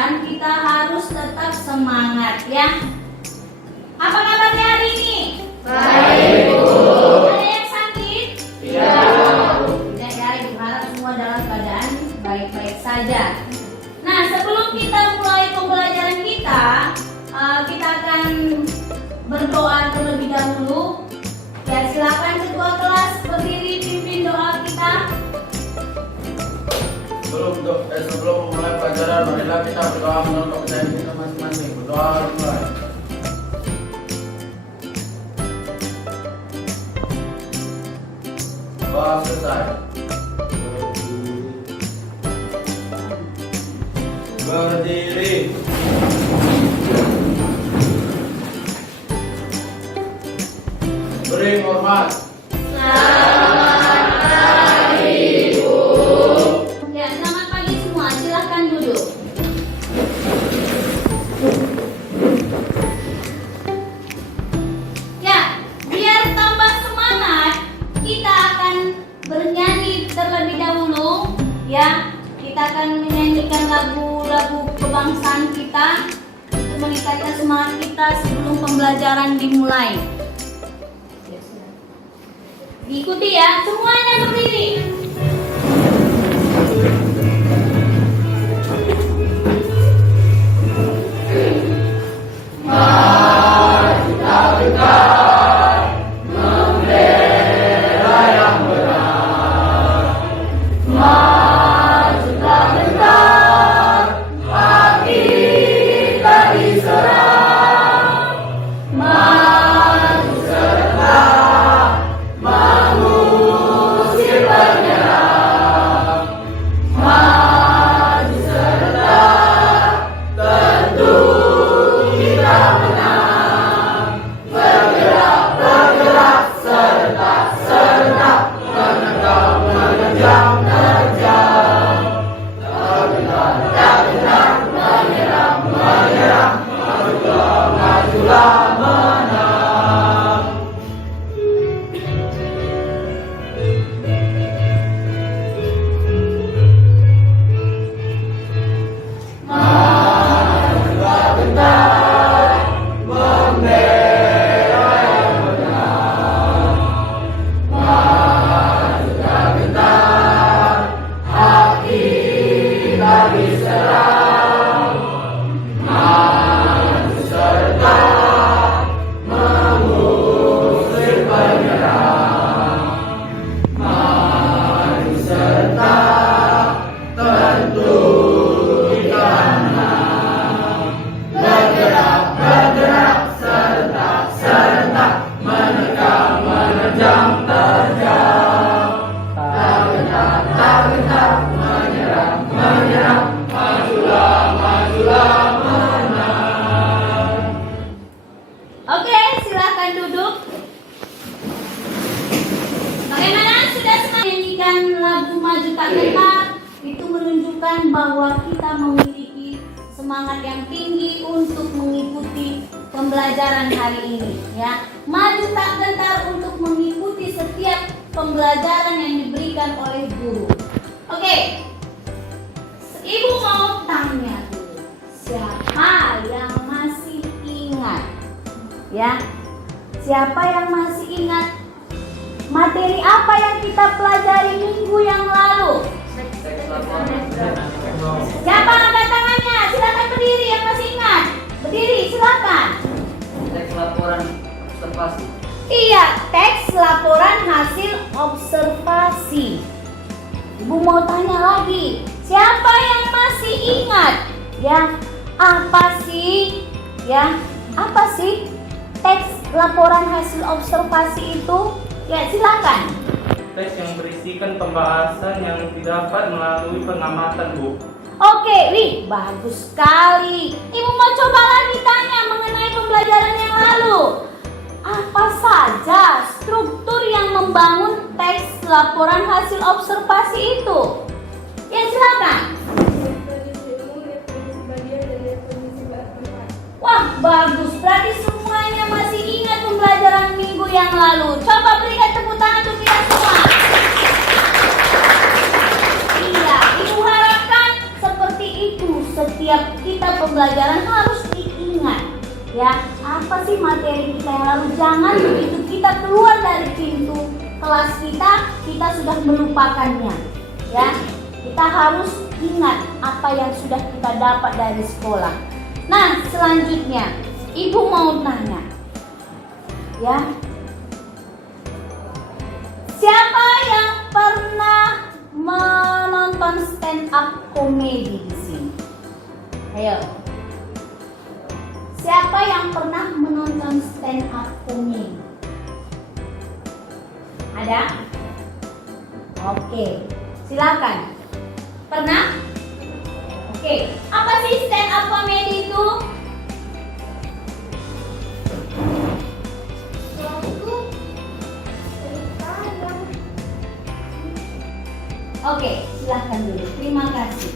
dan kita harus tetap semangat ya. Apa kabarnya hari ini? Baik, Bu. Ada yang sakit? Tidak. Tidak ya, Ibu harap semua dalam keadaan baik-baik saja. Nah, sebelum kita mulai pembelajaran kita akan berdoa terlebih dahulu. Ya, silakan ketua kelas berdiri pimpin doa kita. Sebelum mulai pelajaran, marilah kita berdoa menurut kepercayaan kita masing-masing. Berdoa mulai. Doa selesai. Berdiri. Beri hormat. Ya, selamat pagi semua. Silakan duduk. Ya, biar tambah semangat, kita akan bernyanyi terlebih dahulu. Ya, kita akan menyanyikan lagu-lagu kebangsaan kita untuk meningkatkan semangat kita sebelum pembelajaran dimulai. Ikuti ya, semuanya berdiri. Oke, silakan duduk. Bagaimana sudah menyanyikan lagu Maju Tak Gentar? Itu menunjukkan bahwa kita memiliki semangat yang tinggi untuk mengikuti pembelajaran hari ini, ya. Maju tak gentar untuk mengikuti setiap pembelajaran yang diberikan oleh guru. Oke. Ibu mau tanya dulu, siapa yang masih ingat? Ya, siapa yang masih ingat materi apa yang kita pelajari minggu yang lalu? Siapa angkat tangannya? Silakan berdiri yang masih ingat. Berdiri, silakan. Teks laporan observasi. Iya, teks laporan hasil observasi. Ibu mau tanya lagi, siapa yang masih ingat? Ya, apa sih? Ya, apa sih teks laporan hasil observasi itu? Ya, silakan. Teks yang berisikan pembahasan yang didapat melalui pengamatan, Bu. Oke, wih, bagus sekali. Ibu mau coba lagi tanya mengenai pembelajaran yang lalu. Apa saja struktur yang membangun teks laporan hasil observasi itu? Ya, silakan. Wah, bagus. Berarti semuanya masih ingat pembelajaran minggu yang lalu. Coba berikan tepuk tangan untuk kita semua. Iya, Ibu harapkan seperti itu setiap setiap kita pembelajaran harus diingat ya, apa sih materi kita yang lalu. Jangan begitu kita keluar dari pintu kelas kita sudah melupakannya ya. Kita harus ingat apa yang sudah kita dapat dari sekolah. Nah, selanjutnya Ibu mau tanya ya, siapa yang pernah menonton stand up comedy di sini? Ayo. Siapa yang pernah menonton stand up comedy? Ada? Oke, silakan. Pernah? Oke, apa sih stand up comedy itu? Suatu cerita yang... Oke, silakan dulu. Terima kasih.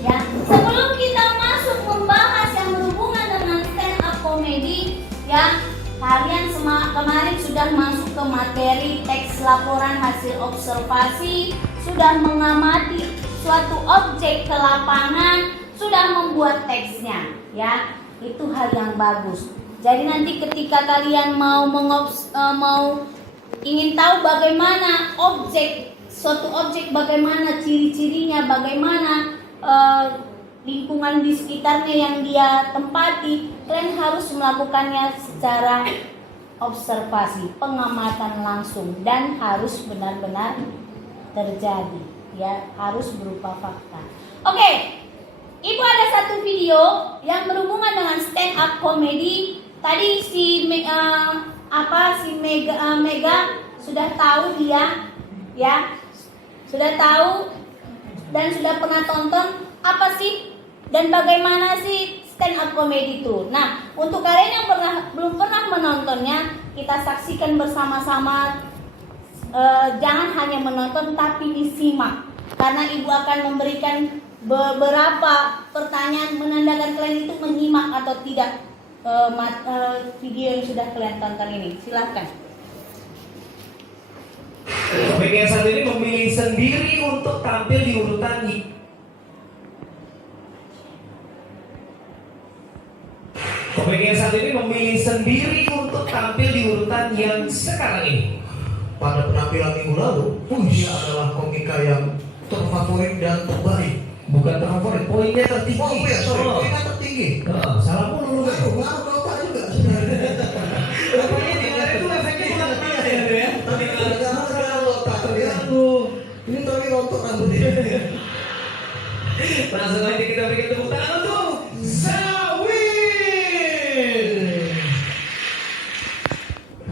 Ya, sebelum kita masuk membahas yang berhubungan dengan stand up comedy, ya, kalian kemarin sudah masuk ke materi teks laporan hasil observasi, sudah mengamati suatu objek ke lapangan, sudah membuat teksnya, ya. Itu hal yang bagus. Jadi nanti ketika kalian mau ingin tahu bagaimana suatu objek bagaimana ciri-cirinya, bagaimana lingkungan di sekitarnya yang dia tempati, kalian harus melakukannya secara observasi, pengamatan langsung, dan harus benar-benar terjadi, ya, harus berupa fakta. Oke, Ibu ada satu video yang berhubungan dengan stand up comedy. Tadi si Mega sudah tahu dia, ya, sudah tahu dan sudah pernah tonton apa sih dan bagaimana sih stand up comedy itu. Nah, untuk kalian yang belum pernah menontonnya, kita saksikan bersama-sama. Jangan hanya menonton tapi disimak, karena Ibu akan memberikan beberapa pertanyaan menandakan kalian itu menyimak atau tidak video yang sudah kalian tonton ini. Silahkan. Topik yang satu ini memilih sendiri untuk tampil di urutan Topik yang satu ini memilih sendiri untuk tampil di urutan yang sekarang ini. Pada penampilan minggu lalu, dia adalah komika yang terfavorit dan terbaik. Bukan terfavorit, poinnya tertinggi. Oh iya, sorry, poinnya tertinggi. Salah mulu. Ngaruh kau tak juga. Pokoknya di luar itu efeknya kurang pas ya. Tapi kalau tak terlihat ini tapi rontok rambutnya. Langsung aja kita berikan tepuk tangan untuk Zawin.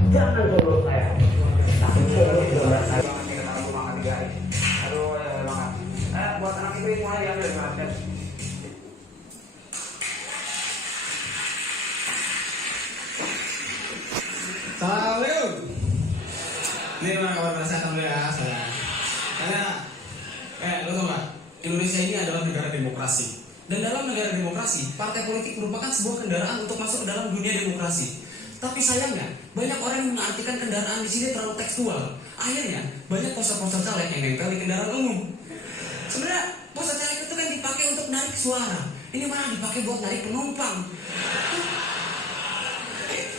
Jangan dulu saya. Buat anak ibu yang mulai diambil makan. Salam. Ini memang kabar bahasa kamu ya, sayang. Karena, lo tau gak? Indonesia ini adalah negara demokrasi. Dan dalam negara demokrasi, partai politik merupakan sebuah kendaraan untuk masuk ke dalam dunia demokrasi. Tapi sayangnya, banyak orang yang mengartikan kendaraan di sini terlalu tekstual. Akhirnya, banyak poster-poster caleg yang nempel di kendaraan umum. Sebenarnya, poster caleg itu kan dipakai untuk narik suara. Ini malah dipakai buat narik penumpang.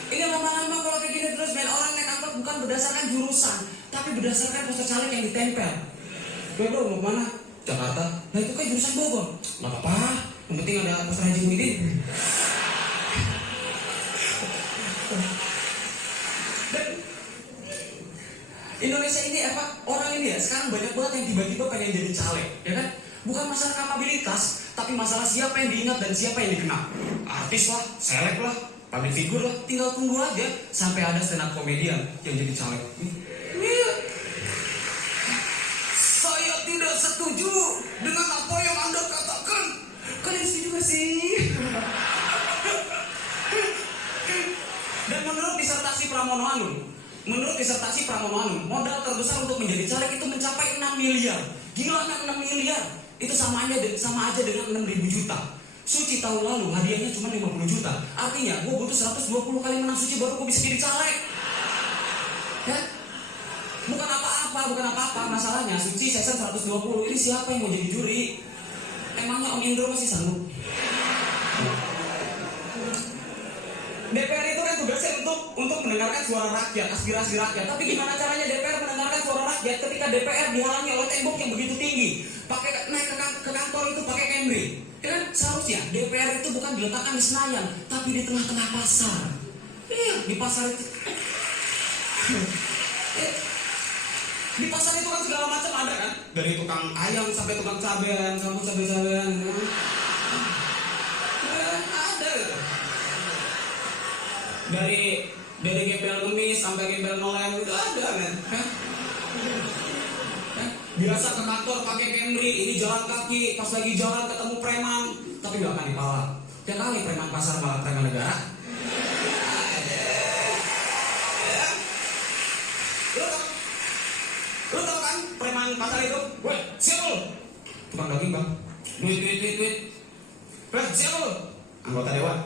Ini lama-lama kalau kayak gini terus main orang naik angkot bukan berdasarkan jurusan, tapi berdasarkan poster caleg yang ditempel. Bro, mau kemana? Jakarta. Nah itu kan jurusan Bogor. Gak apa-apa, yang penting ada poster Haji Muhyiddin. Dan Indonesia ini orang ini ya sekarang banyak banget yang tiba-tiba pengen jadi caleg, ya kan? Bukan masalah kapabilitas, tapi masalah siapa yang diingat dan siapa yang dikenal. Artis lah, seleb lah, public figure lah, tinggal tunggu aja sampai ada stand up komedian yang jadi caleg. Saya tidak setuju dengan apa yang Anda katakan. Kalian setuju gak sih? Dan menurut disertasi Pramono Anung, modal terbesar untuk menjadi caleg itu mencapai 6 miliar. Gila kan 6 miliar? Itu sama aja dengan 6.000 juta. Suci tahun lalu hadiahnya cuma 50 juta. Artinya gue butuh 120 kali menang Suci baru gue bisa jadi caleg. Ya? Bukan apa-apa. Masalahnya Suci sesen 120. Ini siapa yang mau jadi juri? Emangnya Om Indro masih sanggup? untuk mendengarkan suara rakyat, aspirasi rakyat. Tapi gimana caranya DPR mendengarkan suara rakyat ketika DPR dihalangi oleh tembok yang begitu tinggi? Naik ke kantor itu pakai Camry. Kan seharusnya DPR itu bukan diletakkan di Senayan, tapi di tengah-tengah pasar. Iya, di pasar itu. Di pasar itu kan segala macam ada kan, dari tukang ayam sampai tukang cabean, sampai cabai-cabean, ada gitu. Dari gembel ngemis sampai gembel nolem itu ada kan. Biasa ke kantor pakai Camry, ini jalan kaki, pas lagi jalan ketemu preman, tapi nggak akan dipalak. Tiap kali preman pasar malah preman negara. Lu tau kan preman pasar itu? Weh, siapa lu? Tukang daging bang. Duit. Siapa lu? Anggota dewan.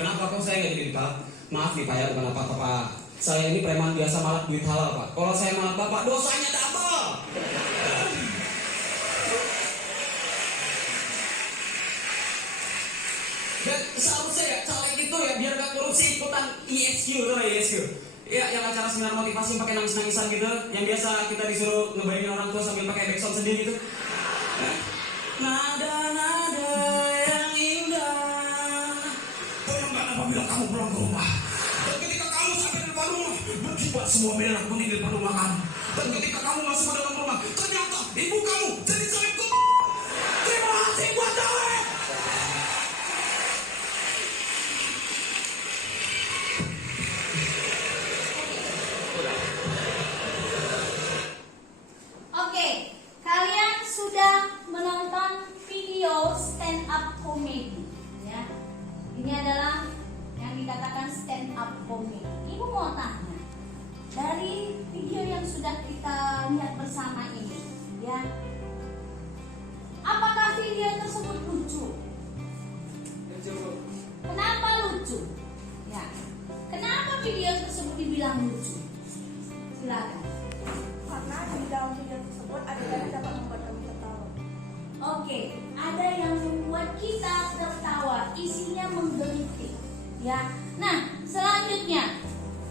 Kenapa kok saya nggak jadi dipalak? Maaf nih Pak ya, bukan apa-apa Pak. Saya ini preman biasa malak duit halal Pak. Kalau saya malak Bapak, dosanya double. Dan seharusnya ya caleg itu ya biar gak korupsi ikutan ESQ tuh ESQ. Ya yang acara seminar motivasi pakai nangis-nangisan gitu, yang biasa kita disuruh ngebayangin orang tua sambil pakai backsound sedih gitu. Nada-nada yang indah. Bayangkan apabila kamu pulang ke rumah, dan ketika kamu sampai di depan rumah, berkibar semua merah kuning di depan rumah kamu. Dan ketika kamu masuk ke dalam rumah, ternyata ibu kamu jadi selingkuh. Terima kasih buat caleg. Oke, kalian sudah menonton video stand up comedy, ya. Ini adalah yang dikatakan stand up comedy. Ibu mau tanya, dari video yang sudah kita lihat bersama ini, ya, apakah video tersebut lucu? Kenapa lucu? Ya, kenapa video tersebut dibilang lucu? Silakan. Karena di dalam video tersebut ada yang dapat membuat kami tertawa. Oke, ada yang membuat kita tertawa, isinya menggelitik, ya. Nah, selanjutnya,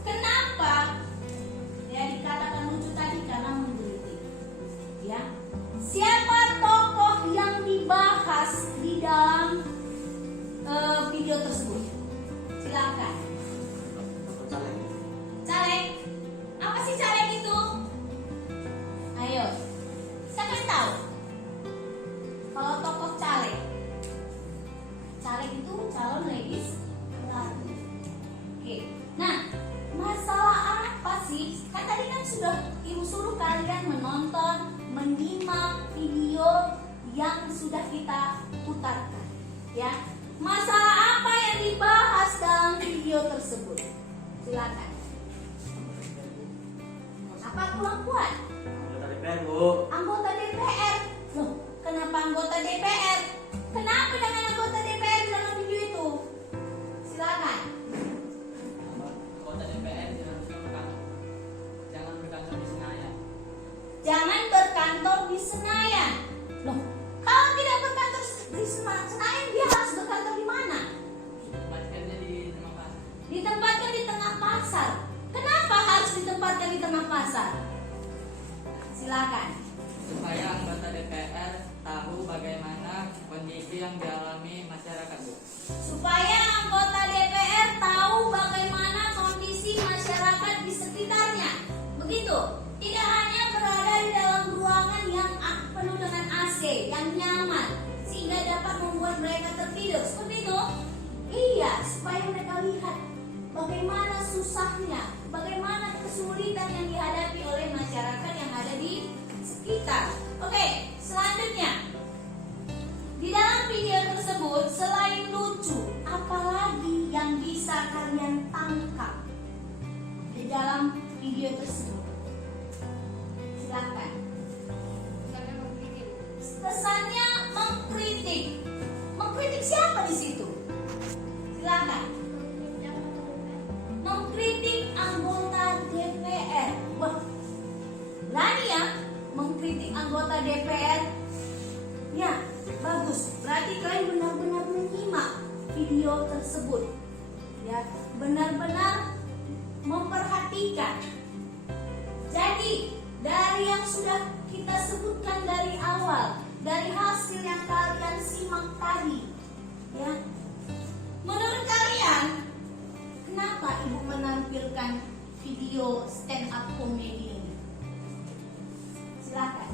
kenapa ya dikatakan lucu tadi? Karena menggelitik, ya. Siapa tokoh yang dibahas di dalam video tersebut? Silakan. Caleg. Apa sih caleg itu? Ayo, siapa yang tahu? Kalau tokoh caleg itu calon legislatif. Oke, nah masalah apa sih? Kan tadi kan sudah ibu suruh kalian menonton, menyimak video yang sudah kita putarkan, ya. Masalah apa yang dibahas dalam video tersebut? Silakan. Apa kurang kuat? Anggota DPR, Bu. Anggota DPR. Loh, kenapa anggota DPR? Kenapa dengan anggota DPR dalam video itu? Silakan. Anggota DPR jangan berkantor di Senayan. Jangan berkantor di Senayan. Loh, kalau tidak berkantor di Senayan, dia harus berkantor di mana? Tempatkannya di tengah pasar. Ditempatkan di tengah pasar. Kenapa harus ditempatkan di tengah pasar? Silakan. Supaya anggota DPR tahu bagaimana kondisi yang dialami masyarakat, Bu. Supaya anggota DPR tahu bagaimana kondisi masyarakat di sekitarnya. Begitu. Tidak hanya berada di dalam ruangan yang penuh dengan AC, yang nyaman, sehingga dapat membuat mereka tertidur. Seperti itu. Iya, supaya mereka lihat bagaimana susahnya, bagaimana kesulitan yang dihadapi oleh masyarakat yang ada di sekitar. Oke, selanjutnya. Di dalam video tersebut, selain lucu, apalagi yang bisa kalian tangkap di dalam video tersebut? Silakan. Pesannya mengkritik. Mengkritik siapa di situ? Silakan. Mengkritik anggota DPR. Wah, berani ya mengkritik anggota DPR. Ya, bagus. Berarti kalian benar-benar menyimak video tersebut. ya benar-benar memperhatikan. Jadi dari yang sudah kita sebutkan dari awal, dari hasil yang kalian simak tadi, ya, menurut kalian kenapa ibu menampilkan video stand up comedy ini? Silakan.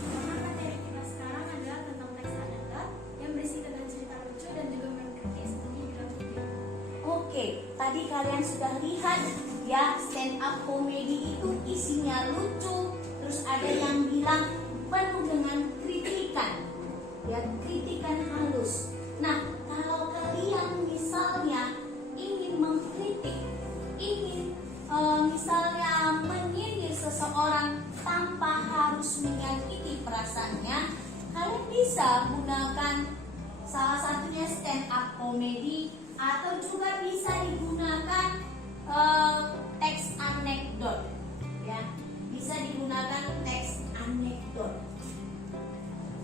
Karena materi kita sekarang adalah tentang teks anekdot yang berisi dengan cerita lucu dan juga mengkritik seperti grafiti. Oke, tadi kalian sudah lihat ya, stand up comedy itu isinya lucu, terus ada yang bilang penuh dengan kritikan, ya, kritikan halus. Nah, kalau kalian misalnya ingin mengkritik, ingin misalnya menyindir seseorang tanpa harus menyakiti perasaannya, kalian bisa gunakan salah satunya stand up comedy, atau juga bisa digunakan teks anekdot, ya, bisa digunakan teks anekdot.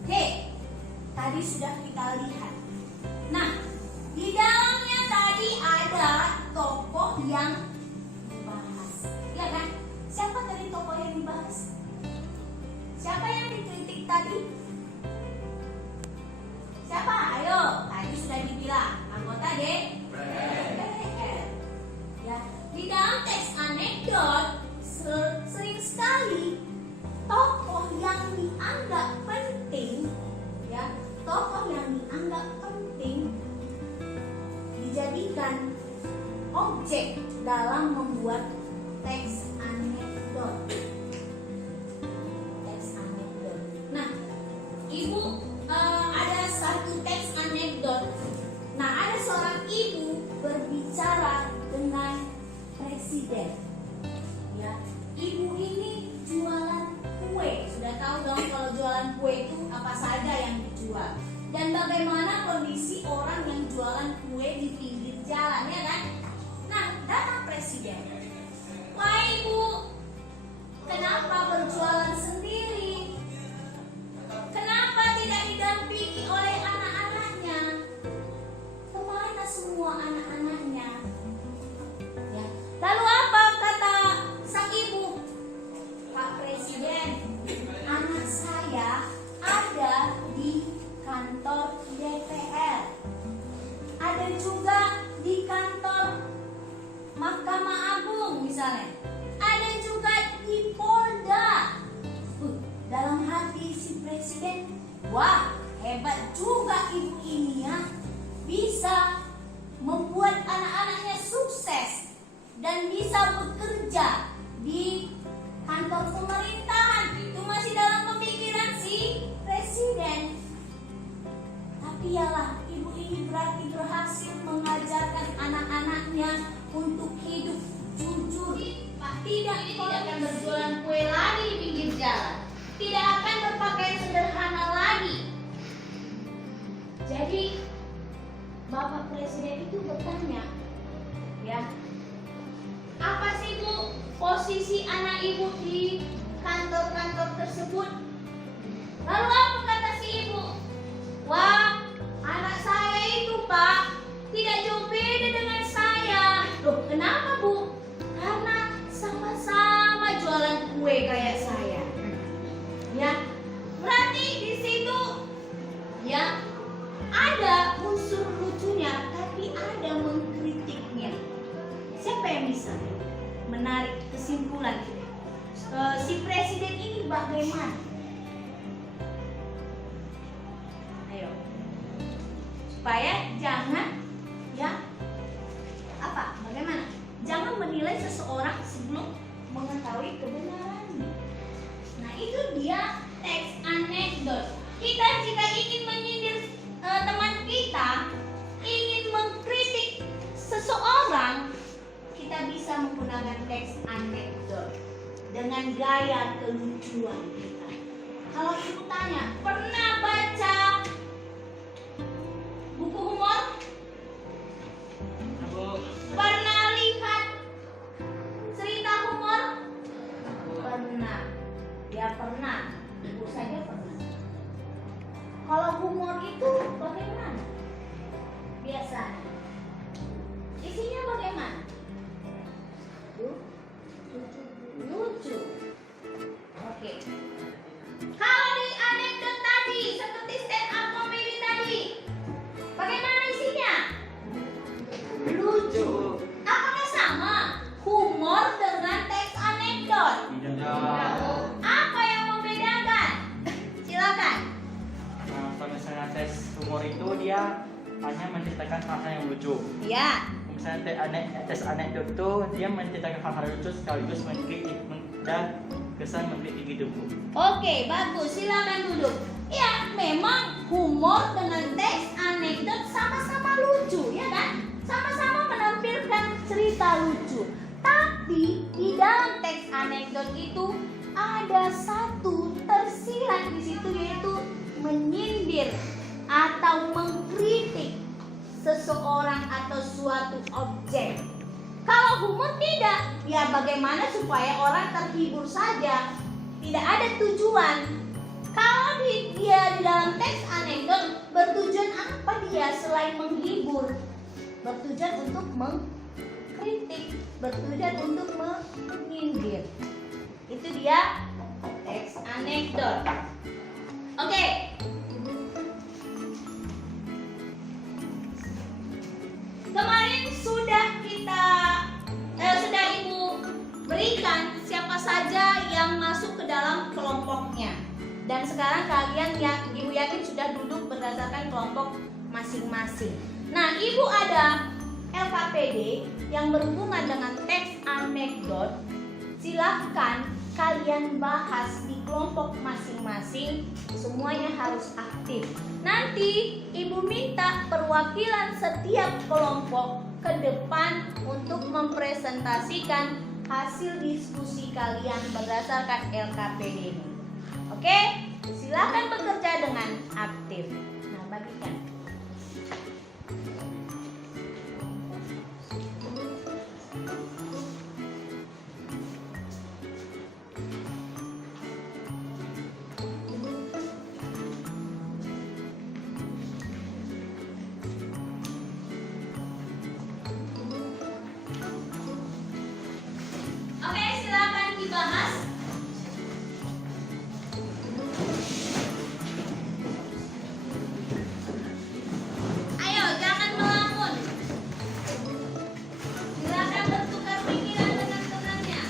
Oke, tadi sudah kita lihat. Nah, di dalamnya tadi ada tokoh yang dibahas, ya kan? Siapa tadi tokoh yang dibahas? Siapa yang dikritik tadi? Siapa? Ayo, tadi sudah dibilang anggota DPR. Ya, di dalam teks anekdot sering sekali tokoh yang dianggap penting, ya, tokoh yang dianggap penting dijadikan objek dalam membuat teks anekdot. Teks anekdot. Nah, ibu ada satu teks anekdot. Nah, ada seorang ibu berbicara dengan presiden. Ya, ibu ini jualan kue. Sudah tahu dong kalau jualan kue itu apa saja yang dijual. Dan bagaimana kondisi orang yang jualan kue di pinggir jalan, ya kan? Nah, datang presiden. Wah, ibu, kenapa berjualan sendiri? Kenapa tidak didampingi oleh anak-anaknya? Kemana semua anak-anaknya? Ya. Lalu apa kata sang ibu? Pak Presiden, anak saya ada di kantor DPR. Ada juga di kantor Mahkamah Agung misalnya. Ada juga di Polda. Dalam hati si presiden, wah, hebat juga ibu ini ya, bisa membuat anak-anaknya sukses dan bisa bekerja di kantor pemerintahan. Itu masih dalam pemikiran si presiden. Tapi yalah, ibu ini berarti berhasil mengajarkan anak-anaknya untuk hidup jujur. Tidak akan berjualan kue lagi di pinggir jalan. Tidak akan berpakaian sederhana lagi. Jadi Bapak Presiden itu bertanya, ya, apa sih Bu posisi anak ibu di kantor-kantor tersebut? Lalu apa kata si ibu? Wah, anak saya itu Pak tidak jauh beda dengan saya. Loh, kenapa Bu? Karena sama-sama jualan kue kayak saya. Ya, berarti di situ ya ada unsur lucunya, tapi ada mengkritiknya. Siapa yang bisa menarik kesimpulan si presiden ini bagaimana? Ayo, supaya jangan ya apa? Bagaimana? Jangan menilai seseorang sebelum mengetahui kebenarannya. Nah, itu dia teks anekdot. Kita jika ingin menyindir teman kita, ingin mengkritik seseorang, kita bisa menggunakan teks anekdot dengan gaya kelucuan kita. Kalau ibu tanya, pernah baca buku humor? Pernah lihat cerita humor? Pernah. Ya pernah. Ibu saja pernah. Kalau humor itu bagaimana? Biasanya isinya humor itu dia hanya menceritakan hal-hal yang lucu. Ya. Misalnya tes anekdot itu dia menceritakan hal-hal lucu sekaligus mengkritik dan kesan mengkritik hidupku. Oke, bagus. Silakan duduk. Ya, memang humor dengan teks anekdot sama-sama lucu, ya kan? Sama-sama menampilkan cerita lucu. Tapi di dalam teks anekdot itu ada satu tersirat di situ, yaitu menyindir atau mengkritik seseorang atau suatu objek. Kalau humor tidak, ya bagaimana supaya orang terhibur saja, tidak ada tujuan. Kalau dia di dalam teks anekdot, bertujuan apa dia selain menghibur? Bertujuan untuk mengkritik, bertujuan untuk menyindir. Itu dia teks anekdot. Oke. Kemarin sudah Ibu berikan siapa saja yang masuk ke dalam kelompoknya. Dan sekarang kalian Ibu yakin sudah duduk berdasarkan kelompok masing-masing. Nah, Ibu ada LKPD yang berhubungan dengan teks anekdot. Silahkan kalian bahas di kelompok masing-masing. Semuanya harus aktif. Nanti Ibu minta perwakilan setiap kelompok ke depan untuk mempresentasikan hasil diskusi kalian berdasarkan LKPD ini. Oke? Silakan bekerja dengan aktif. Nah, bagikan. Oke, silakan dibahas. Ayo, jangan melamun. Silakan bertukar pikiran dengan temannya.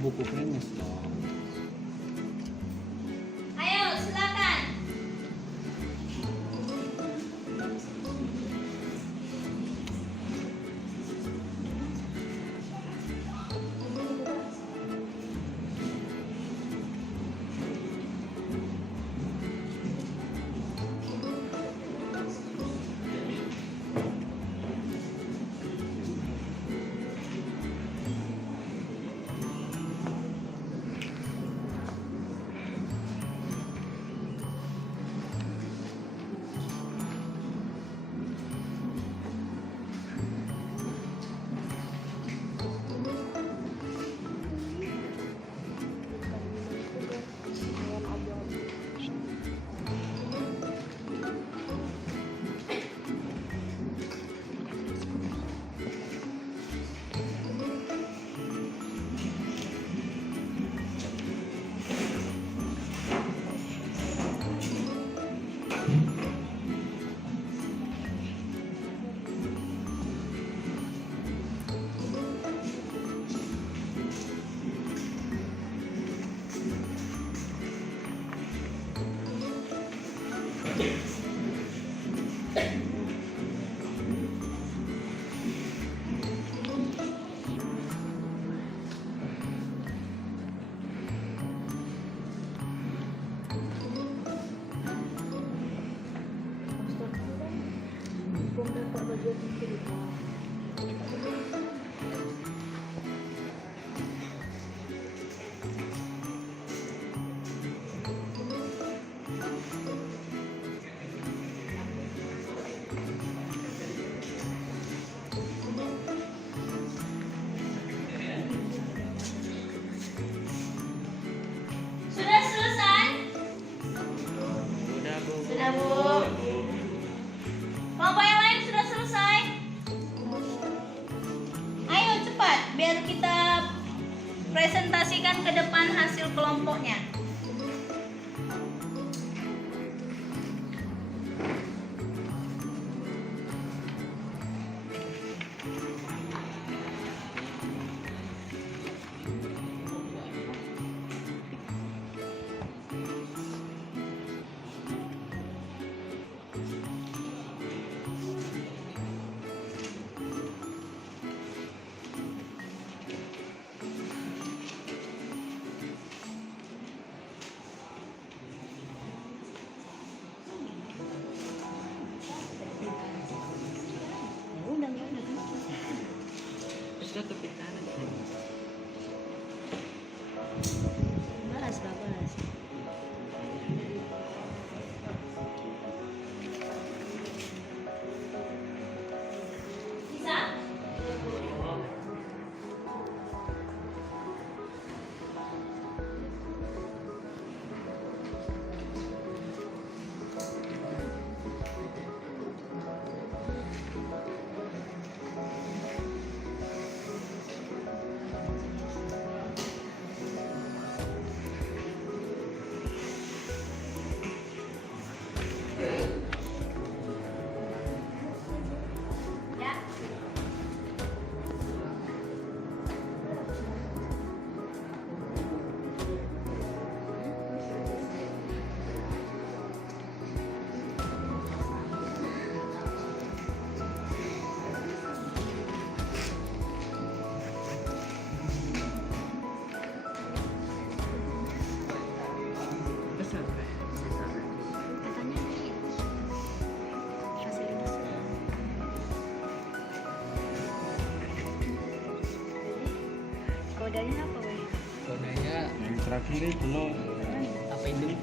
Buku PNS dong. Ayo, silakan. Bu. Kelompok yang lain sudah selesai? Ayo cepat, biar kita presentasikan ke depan hasil kelompoknya. Sudah kepitaran. Balas. Bisa? Ya. Besar. Katanya nih fasilitas. Kodenya apa, Wei? Kodenya yang terakhir itu apa ini?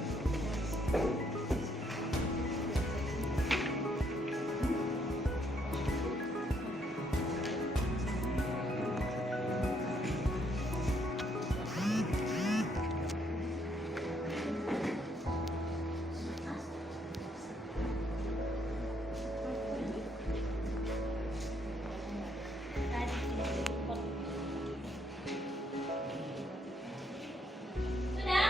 Sudah?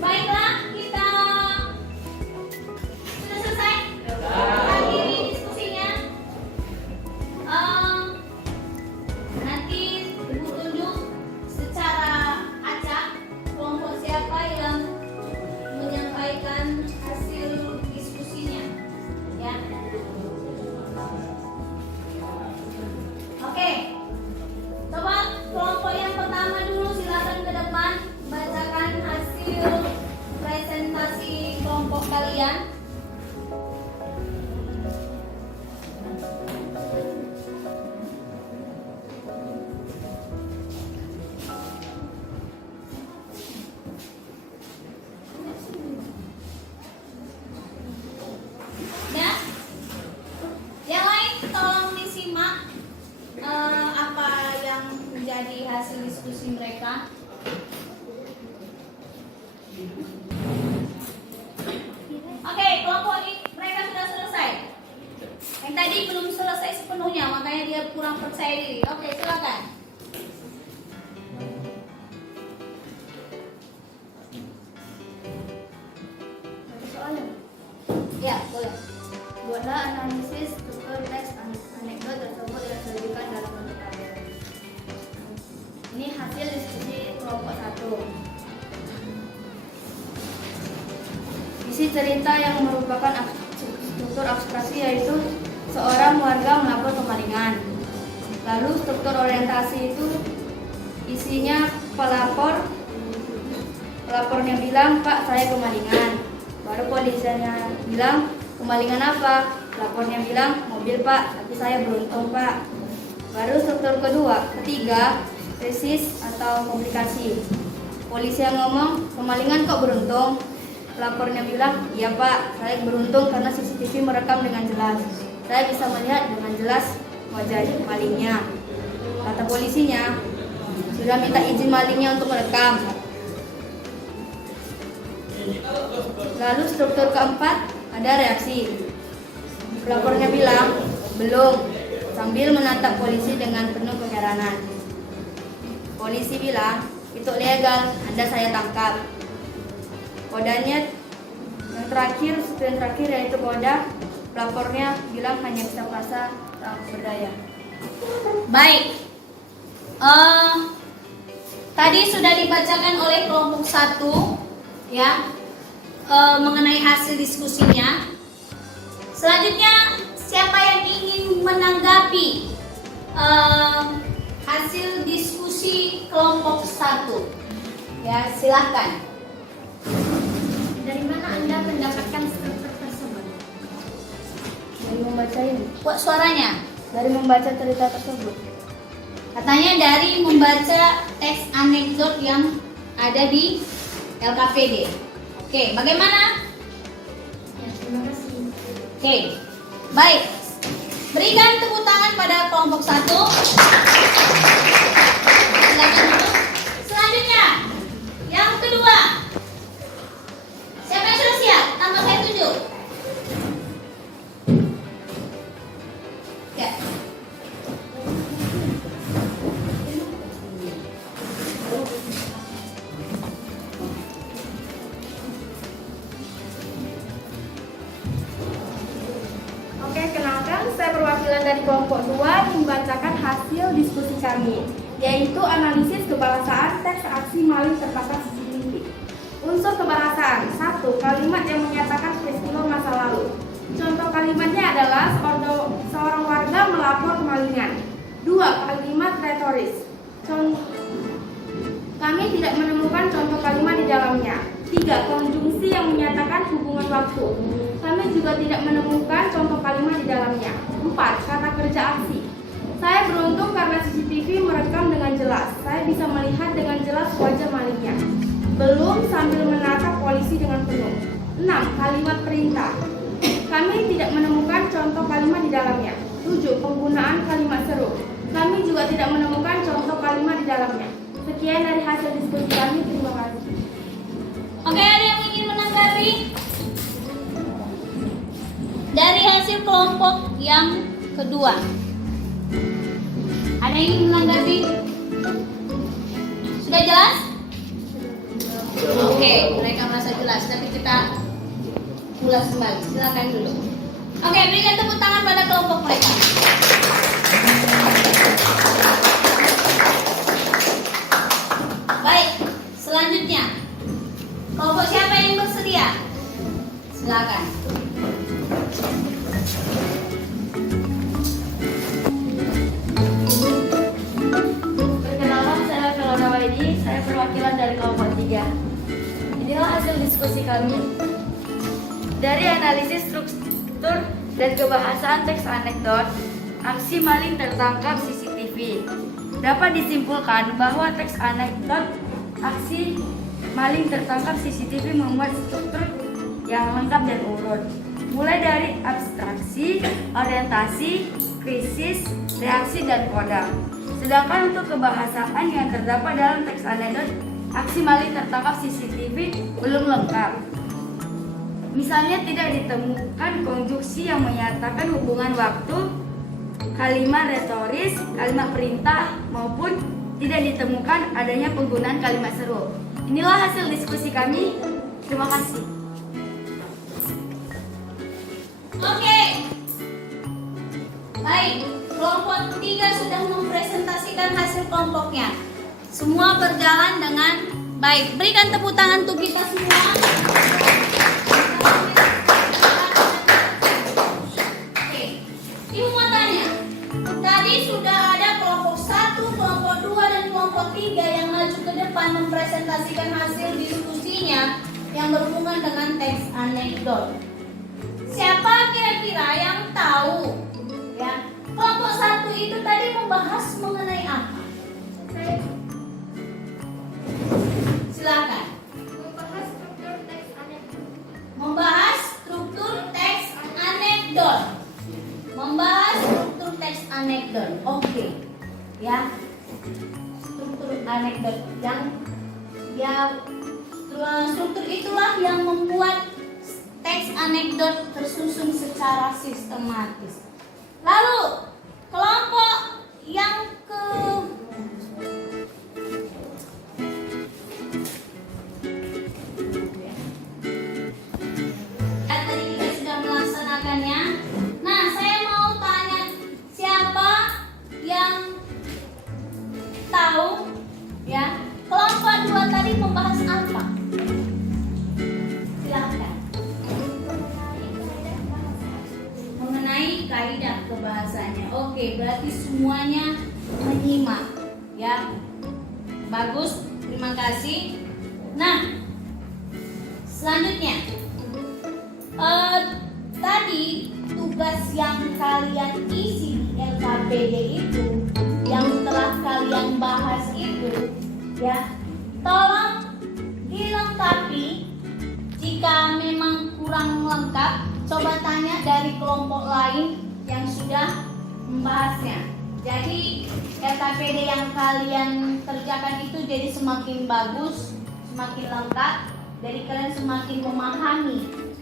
Baiklah, kita sudah selesai. Akhiri diskusinya. Nanti Ibu tunjuk secara acak kelompok siapa yang menyampaikan hasil diskusinya, ya. Oke, coba kelompok yang pertama dulu silakan ke depan bacakan hasil presentasi kelompok kalian. Ya, yang lain tolong disimak apa yang menjadi hasil diskusi mereka. Oke, kelompok ini mereka sudah selesai. Yang tadi belum selesai sepenuhnya, makanya dia kurang percaya diri. Oke, silakan. Isi cerita yang merupakan struktur abstraksi yaitu seorang warga melapor kemalingan. Lalu struktur orientasi itu isinya pelapornya bilang, "Pak, saya kemalingan." Baru polisinya bilang, "Kemalingan apa?" Lapornya bilang, "Mobil, Pak, tapi saya beruntung, Pak." Baru struktur ketiga, krisis atau komplikasi. Polisi yang ngomong, "Kemalingan kok beruntung?" Lapornya bilang, "Iya, Pak, saya beruntung karena CCTV merekam dengan jelas. Saya bisa melihat dengan jelas wajah malingnya." Kata polisinya, "Sudah minta izin malingnya untuk merekam." Lalu struktur keempat ada reaksi. Pelapornya bilang, "Belum," sambil menatap polisi dengan penuh keheranan. Polisi bilang, "Itu legal, Anda saya tangkap." Kodanya yang terakhir yaitu koda. Pelapornya bilang hanya bisa frasa tak berdaya. Baik. Tadi sudah dibacakan oleh kelompok 1 ya, mengenai hasil diskusinya. Selanjutnya siapa yang ingin menanggapi hasil diskusi kelompok 1? Ya, silahkan. Dari mana Anda mendapatkan struktur tersebut? Dari membaca ini. Kok suaranya? Dari membaca cerita tersebut. Katanya dari membaca teks anekdot yang ada di LKPD. Oke, bagaimana? Ya, terima kasih. Oke, baik. Berikan tepuk tangan pada kelompok 1. Silakan duduk. Selanjutnya, yang kedua. Siapa yang sudah siap? Tanpa saya tunjuk. Ya. Oke, kenalkan, saya perwakilan dari kelompok 2 membacakan hasil diskusi kami, yaitu analisis kebahasaan teks aksi maling tertangkap CCTV. Unsur kebahasaan: 1. Kalimat yang menyatakan peristiwa masa lalu. Contoh kalimatnya adalah seorang warga melapor kemalingan. 2. Kalimat retoris. Kami tidak menemukan contoh kalimat di dalamnya. 3. Konjungsi yang menyatakan hubungan waktu. Kami juga tidak menemukan contoh kalimat di dalamnya. 4. Kata kerja aksi. Saya beruntung karena CCTV merekam dengan jelas. Saya bisa melihat dengan jelas wajah malingnya. Belum, sambil menatap polisi dengan penuh. 6. Kalimat perintah. Kami tidak menemukan contoh kalimat di dalamnya. 7. Penggunaan kalimat seru. Kami juga tidak menemukan contoh kalimat di dalamnya. Sekian dari hasil diskusi kami. Terima kasih. Oke, ada yang ingin menanggapi? Dari hasil kelompok yang kedua. Ada yang ingin menanggapi? Sudah jelas? Oke, mereka merasa jelas, tapi kita ulas kembali. Silakan dulu. Oke, berikan tepuk tangan pada kelompok mereka. Baik, selanjutnya kelompok siapa yang bersedia? Silakan. Perkenalkan, saya Felona Waidi, saya perwakilan dari kelompok 3. Inilah hasil diskusi kami. Dari analisis struktur dan kebahasaan teks anekdot, aksi maling tertangkap CCTV. Dapat disimpulkan bahwa teks anekdot aksi maling tertangkap CCTV membuat struktur yang lengkap dan urut. Mulai dari abstraksi, orientasi, krisis, reaksi, dan koda. Sedangkan untuk kebahasaan yang terdapat dalam teks anekdot aksi maling tertangkap CCTV belum lengkap. Misalnya tidak ditemukan konjungsi yang menyatakan hubungan waktu, kalimat retoris, kalimat perintah, maupun tidak ditemukan adanya penggunaan kalimat seru. Inilah hasil diskusi kami. Terima kasih. Oke. Baik, kelompok 3 sudah mempresentasikan hasil kelompoknya. Semua berjalan dengan Baik, berikan tepuk tangan untuk kita semua. Oke, Ibu mau tanya. Tadi sudah ada kelompok 1, kelompok 2, dan kelompok 3 yang maju ke depan mempresentasikan hasil diskusinya yang berhubungan dengan teks anekdot. Siapa kira-kira yang tahu? Ya, kelompok 1 itu tadi membahas mengenai apa? Silakan. Membahas struktur teks anekdot. Membahas struktur teks anekdot. Oke. Ya. Struktur anekdot struktur itulah yang membuat teks anekdot tersusun secara sistematis. Lalu kelompok yang tadi kita sudah melaksanakannya. Nah, saya mau tanya siapa yang tahu ya kelompok 2 tadi membahas apa? Silahkan. Mengenai kaidah kebahasanya. Oke, berarti semuanya menyimak ya. Bagus, terima kasih. Nah, selanjutnya tadi tugas yang kalian isi di LKPD itu, yang telah kalian bahas itu ya, tolong dilengkapi. Jika memang kurang lengkap, coba tanya dari kelompok lain yang sudah membahasnya. Jadi LKPD yang kalian kerjakan itu jadi semakin bagus, semakin lengkap. Jadi kalian semakin memahami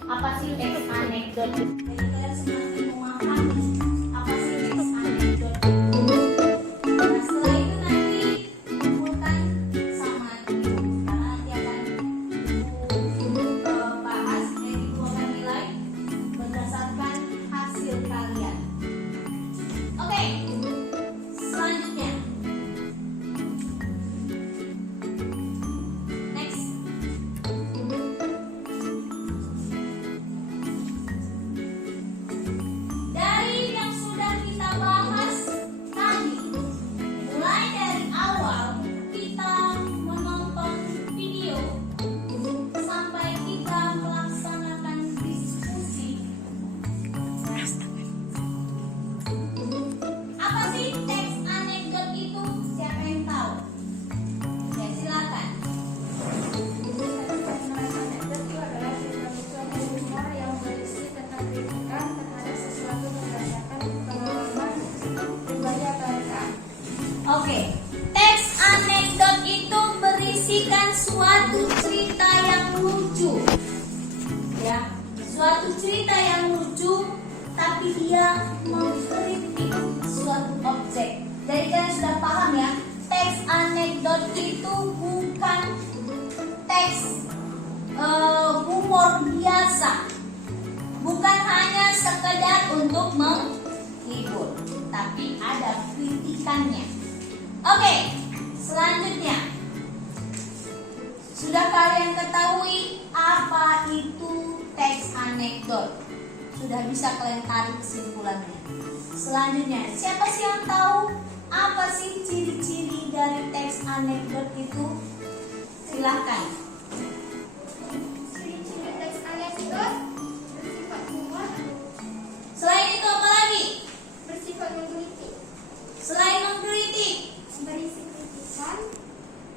apa sih teks anekdot. Jadi kalian semakin memahami apa sih teks anekdot. Nah, setelah itu nanti kumpulkan sama Ibu, karena nanti akan Ibu bahas, dan Ibu akan nilai berdasarkan hasil kalian. Oke, selanjutnya. Next. Dari yang sudah kita bahas tadi, mulai dari awal kita menonton video sampai kita melaksanakan diskusi. Apa sih teks anekdot itu? Siapa yang tahu? Ya, silakan. yang berisi tentang kritikan terhadap sesuatu berdasarkan pengalaman pribadi atau rekaan. Oke, teks anekdot itu berisikan suatu cerita yang lucu. Ya, suatu cerita yang lucu, tapi dia mengkritik suatu objek. Jadi kalian sudah paham ya, teks anekdot itu bukan teks humor biasa. Bukan hanya sekedar untuk menghibur, tapi ada kritikannya. Oke, selanjutnya. Sudah kalian ketahui apa itu teks anekdot? Sudah bisa kalian tarik kesimpulannya. Selanjutnya, siapa sih yang tahu apa sih ciri-ciri dari teks anekdot itu? Silahkan. Ciri-ciri teks anekdot bersifat humor, Selain itu apa lagi? bersifat mengkritik, Selain mengkritik, berisi kritikan,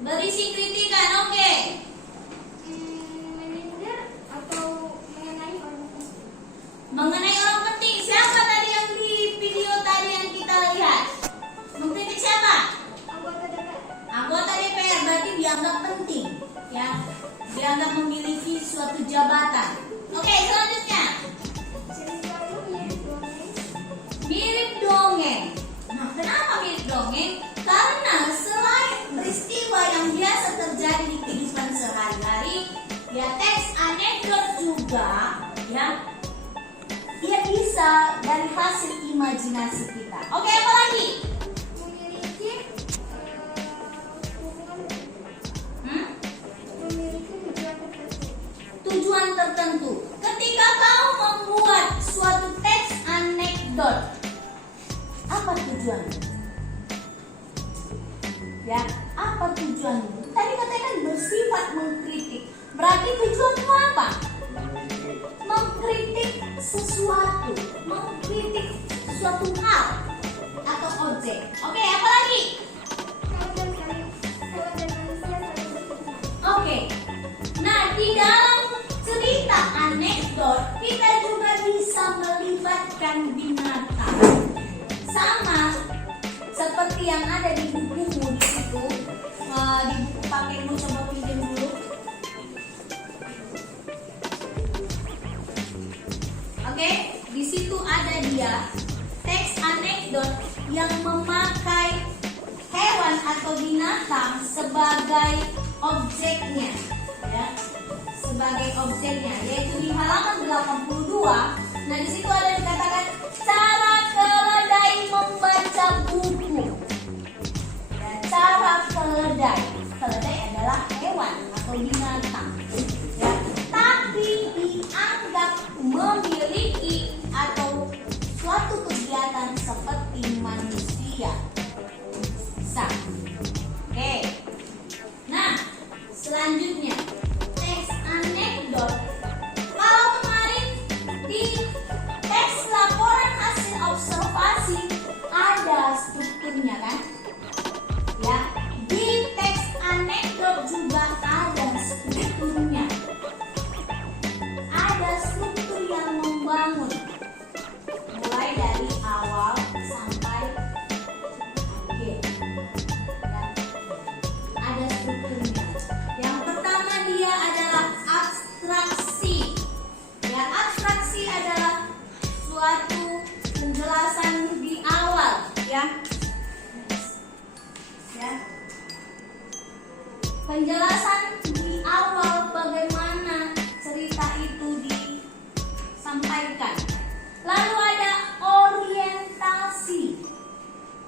berisi kritikan. Oke. menyindir atau mengenai orang penting. Mengenai orang penting, siapa tadi yang di video tadi yang kita lihat? Mengkritik siapa? Anggota DPR. Anggota DPR, berarti dianggap penting, ya. Dianggap memiliki suatu jabatan. Oke, selanjutnya. Ceritanya mirip dongeng, Mirip dongeng. Nah, kenapa mirip dongeng? Karena selain peristiwa yang biasa terjadi di kehidupan sehari-hari, ya teks anekdot juga, ya, dia bisa dari hasil imajinasi kita. Oke, apa lagi? memiliki hubungan sama seperti yang ada di bukumu di situ. Di buku paketmu coba pinjam dulu. Oke, di situ ada dia teks anekdot yang memakai hewan atau binatang sebagai objeknya, ya, sebagai objeknya, yaitu di halaman 82. Nah, di situ ada dikatakan cara keledai membaca buku. Ya, cara keledai, keledai adalah hewan atau binatang, ya, tapi dianggap memiliki atau suatu kegiatan seperti manusia. Bisa. Oke. Nah, selanjutnya teks anekdot. Kalau kemarin di teks laporan hasil observasi ada strukturnya kan? Ya, di teks anekdot juga ada strukturnya. Ada struktur yang membangun mulai dari awal sampai akhir. Ya, ada strukturnya. Yang pertama dia adalah abstraksi. Ya, abstraksi adalah suatu penjelasan di awal, ya. Ya. Penjelasan di awal bagaimana cerita itu disampaikan. Lalu ada orientasi.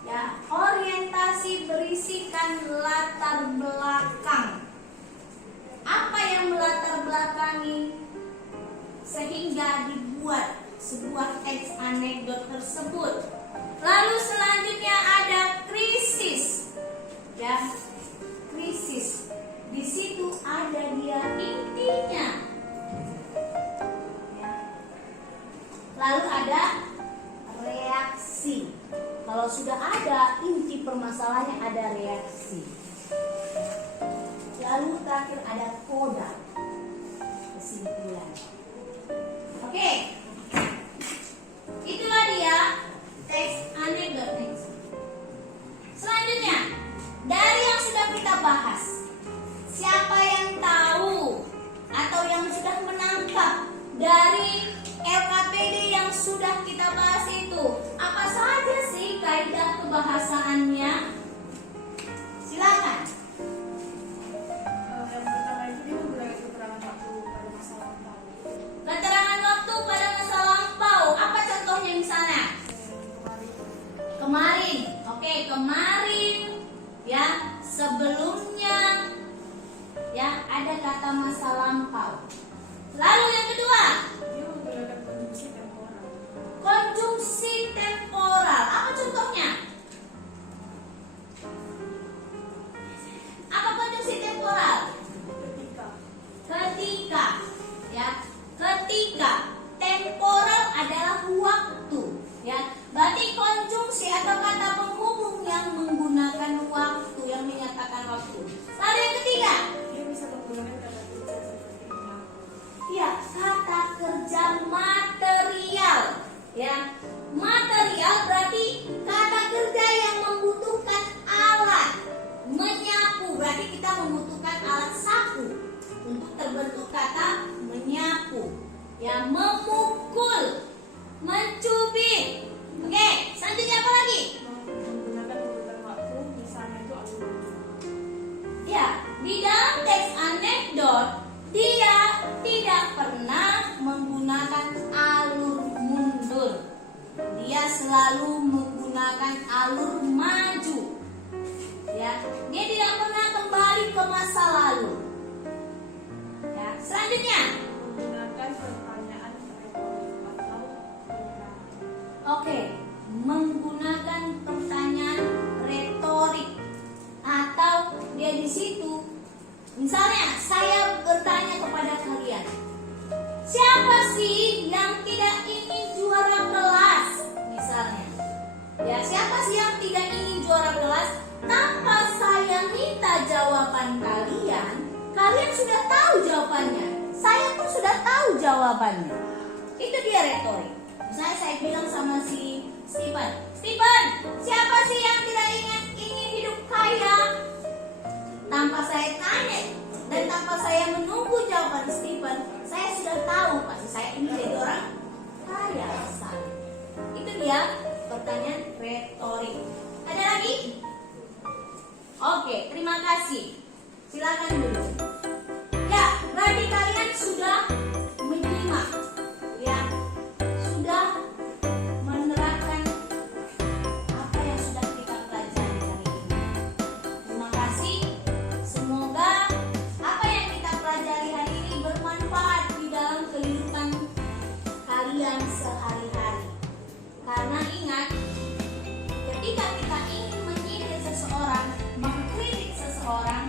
Ya, orientasi berisikan latar belakang. Apa yang melatar belakangi sehingga dibuat sebuah teks anekdot tersebut. Lalu selanjutnya ada krisis. Ya, krisis. Di situ ada dia intinya. Ya. Lalu ada reaksi. Kalau sudah ada inti permasalahannya, ada reaksi. Lalu terakhir ada koda, kesimpulan. Oke, itulah dia teks anekdot. Selanjutnya, dari yang sudah kita bahas, siapa yang tahu atau yang sudah menangkap dari LKPD yang sudah kita bahas itu? Apa saja sih kaidah kebahasaannya? Silakan. Yang pertama itu dia menggunakan keterangan waktu pada masa lampau. Keterangan waktu pada masa lampau. Apa contohnya misalnya? Kemarin. Oke, kemarin. Ya, sebelumnya. Ya, ada kata masa lampau. Lalu yang kedua, Dia menggunakan konjungsi temporal. konjungsi temporal. Apa contohnya? Apa konjungsi temporal? Ketika, ya, ketika. Temporal adalah waktu, ya. Berarti konjungsi atau kata penghubung yang menggunakan waktu, yang menyatakan waktu. Lalu yang ketiga, Dia bisa menggunakan kata kerja seperti menang. ya, kata kerja material, ya. Material berarti kata kerja yang membutuhkan alat. Menyapu berarti kita membutuhkan alat sapu untuk terbentuk kata menyapu. Ya, memukul, mencubit. Oke, selanjutnya apa lagi? Menggunakan urutan waktu, misalnya itu alur. Ya, di dalam teks anekdot dia tidak pernah menggunakan alur mundur. Dia selalu menggunakan alur maju. Ya, dia tidak pernah kembali ke masa lalu. Ya, selanjutnya. Menggunakan pertanyaan retorik atau penyerangan. Oke, menggunakan pertanyaan retorik atau dia di situ. Misalnya, saya bertanya kepada kalian, siapa sih yang tidak ingin juara kelas? Misalnya, ya, siapa sih yang tidak ingin juara kelas? Tanpa saya minta jawaban kalian, kalian sudah tahu jawabannya. Saya pun sudah tahu jawabannya. Itu dia retorik. Misalnya saya bilang sama si Steven, Stephen, siapa sih yang tidak ingin hidup kaya? Tanpa saya tanya dan tanpa saya menunggu jawaban Stephen, saya sudah tahu pasti saya ingin jadi orang kaya rasanya. Itu dia pertanyaan retorik. Ada lagi? Oke, terima kasih. Silakan dulu. Ya, berarti kalian sudah menyimak, ya, sudah menerapkan apa yang sudah kita pelajari hari ini. Terima kasih. Semoga apa yang kita pelajari hari ini bermanfaat di dalam kehidupan kalian sehari-hari. Karena ingat, ketika kita ingin menyindir seseorang, mengkritik seseorang,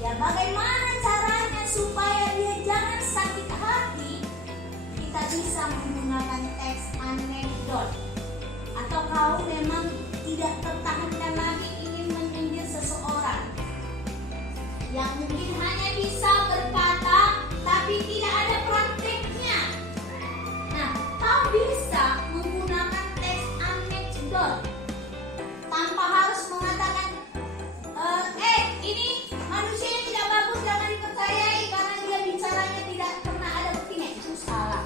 ya bagaimana caranya supaya dia jangan sakit hati? Kita bisa menggunakan teks anekdot. Atau kau memang tidak tertahankan lagi ingin menyindir seseorang yang mungkin hanya bisa berkata tapi tidak ada prakteknya. Nah, kau bisa menggunakan teks anekdot tanpa harus mengatakan ini manusia yang tidak bagus, jangan dipercayai karena dia bicaranya tidak pernah ada buktinya. Itu salah.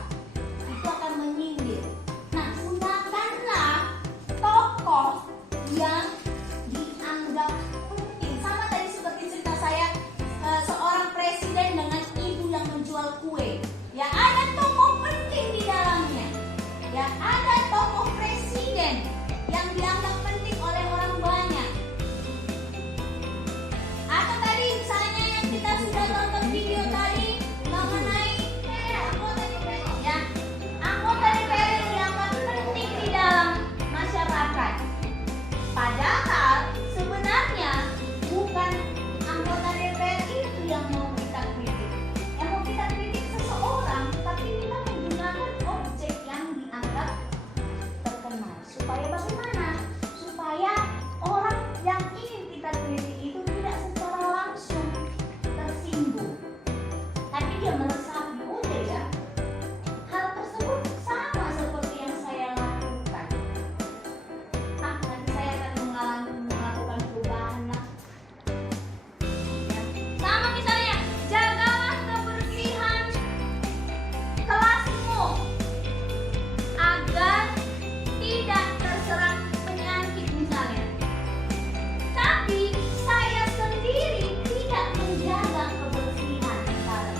Itu akan menyindir. Nah, gunakanlah tokoh yang dianggap penting. Sama tadi seperti cerita saya, seorang presiden dengan ibu yang menjual kue. Ya, ada tokoh penting di dalamnya. Ya, ada tokoh presiden yang dianggap penting oleh orang banyak. Atau tadi misalnya yang kita sudah tonton video tadi mengenai anggota DPR, ya, anggota DPR yang dianggap penting di dalam masyarakat. Padahal sebenarnya bukan anggota DPR itu yang mau kita kritik. Yang mau kita kritik seseorang, tapi kita menggunakan objek yang dianggap terkenal. Supaya bagaimana? Supaya orang yang ingin kita kritik itu tidak secara langsung tersinggung, tapi dia meresapi. Udah ya, hal tersebut sama seperti yang saya lakukan. Nanti saya akan melakukan perubahan lah. Ya. Sama misalnya, jagalah kebersihan kelasmu agar tidak terserang penyakit misalnya. Tapi saya sendiri tidak menjaga kebersihan misalnya.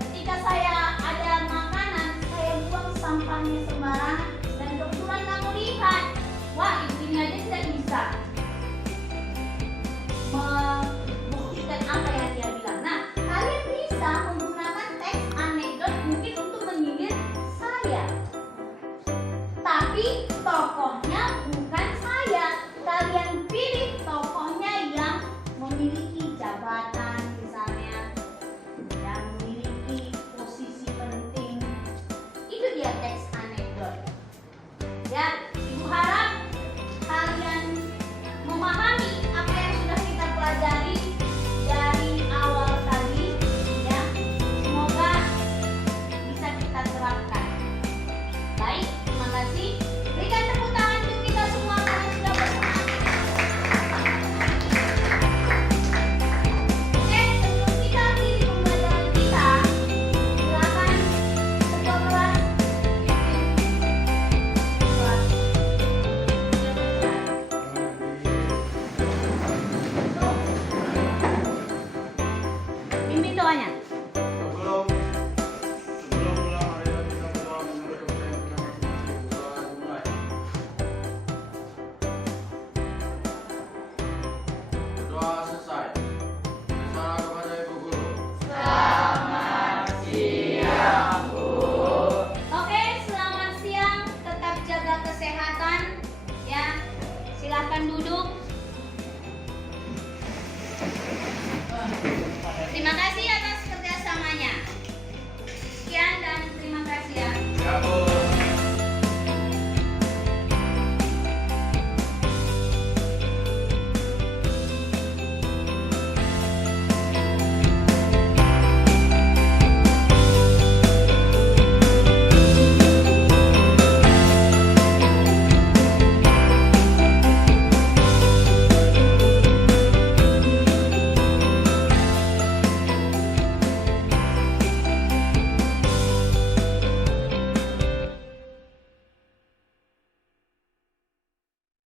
Ketika saya ada makanan, saya buang sampahnya sembarangan dan kebetulan kamu lihat, wah ini aja tidak bisa membuktikan apa yang dia bilang. Nah, kalian bisa menggunakan teks anekdot mungkin untuk menyindir saya. Tapi tokohnya bukan saya. Kalian pilih tokohnya yang memiliki jabatan misalnya, yang memiliki posisi penting. Itu dia teks anekdot. Ya, Ibu harap kalian memahami apa yang sudah kita pelajari dari awal tadi, ya. Semoga bisa kita terapkan. Baik, terima kasih. Berikan tepuk tangan untuk kita semua karena sudah bersemangat. Oke, sebelum kita akhiri pembelajaran kita, silakan ketua kelas pimpin doanya.